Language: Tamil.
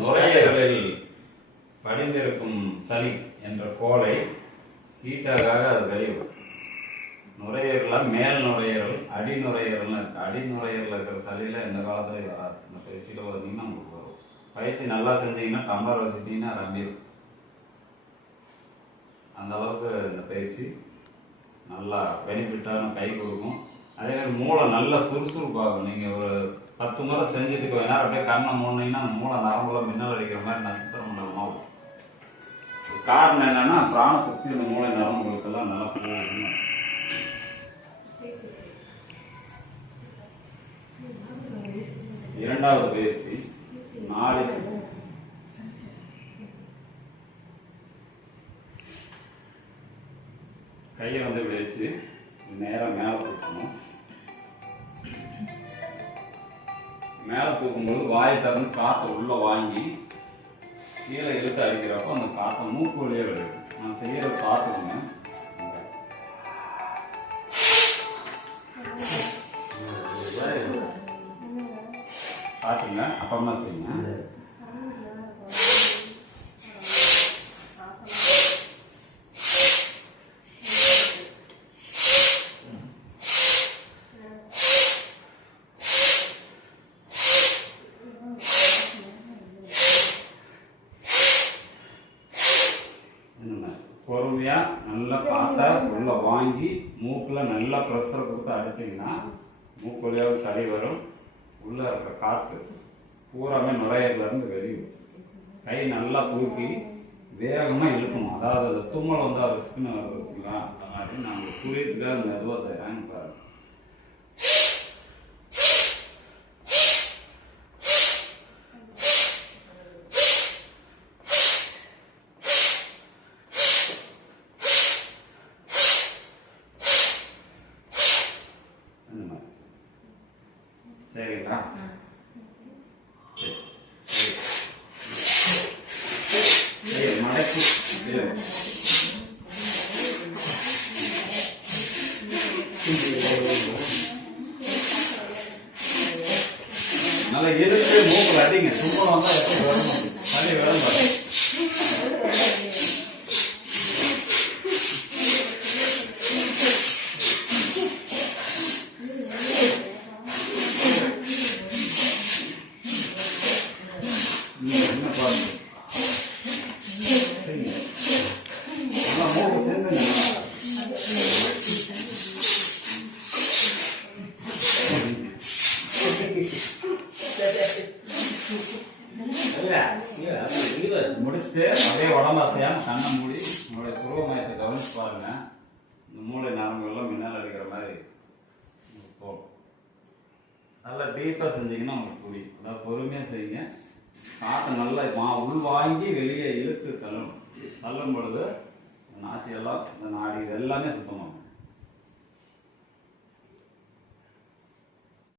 நுரையீரலில் படிந்திருக்கும் சளி என்ற கோலை ஹீட்டாக அது வெளியிடும். நுரையீரல் மேல் நுரையீரல் அடி நுரையீரல் இருக்கு. அடி நுரையீரல் இருக்கிற சளியில எந்த காலத்துலயும் வராது. இந்த பயிற்சியில பார்த்தீங்கன்னா உங்களுக்கு வரும். பயிற்சி நல்லா செஞ்சீங்கன்னா டம்ளர் வச்சுட்டீங்கன்னா ரம்பிடும். அந்த அளவுக்கு இந்த பயிற்சி நல்லா பெனிஃபிட்டான கை கொடுக்கும். அதே மாதிரி மூளை நல்லா சுறுசுறுப்பாகும். நீங்க ஒரு 10 முறை செஞ்சுட்டு கொஞ்ச நேரம் அப்படியே கண்ணை மூடினீங்கன்னா மூளை நரம்புல மின்னல் அடிக்கிற மாதிரி நட்சத்திரம் ஆகும். காரணம் என்னன்னா பிராண சக்தி இந்த மூளை நரம்புகளுக்கெல்லாம் நல்லா போகும். இரண்டாவது பயிற்சி நாளை கையை வந்து இப்படி வச்சு நேரம் மேல தூக்கணும். மேல தூக்கும்போது வாயை திறந்து காற்றை உள்ள வாங்கி கீழே இழுத்து அடிக்கிறப்போ அந்த காற்றை மூக்கு வழியே விடுது. நான் செய்யறத பார்த்துக்கோங்க. பார்த்துங்க, அப்புறமா செய்யுங்க. பொறுமையா நல்லா காற்றை உள்ள வாங்கி மூக்குல நல்லா ப்ரெஷர் கொடுத்து அடிச்சிங்கன்னா மூக்கு வழியாக சளி வரும். உள்ள இருக்க காற்று பூராமே நுரையீரல இருந்து வெளியும். கை நல்லா தூக்கி வேகமா இழுக்கணும். அதாவது அந்த தும்மல் வந்து அது ஸ்கின் இருக்குங்களா, அந்த மாதிரி நாங்கள் புரியத்துக்காக மெதுவாக செய்யறாங்க பாருங்க. சரிங்களா? மடக்கி நல்லா எதிர்த்து மூக்கில் அடிங்க. தும்மல் வந்தா எப்படி வரணும், சளி வேலை பாருங்க. முடிச்சுட்டு அப்படியே உடம்பு அசையாம கண்ணை மூடி உங்களுடைய புருவ மையத்தை கவனிச்சு பாருங்க. இந்த மூளை நரம்பு எல்லாம் மின்னல் அடிக்கிற மாதிரி போகும். நல்லா டீப்பா செஞ்சீங்கன்னா உங்களுக்கு புரியும். அதாவது பொறுமையா செய்யுங்க. காற்றை நல்லா உள் வாங்கி வெளியே இழுத்து தள்ளும் பொழுது நாசியெல்லாம் இந்த நாடி இது எல்லாமே சுத்தமாகும்.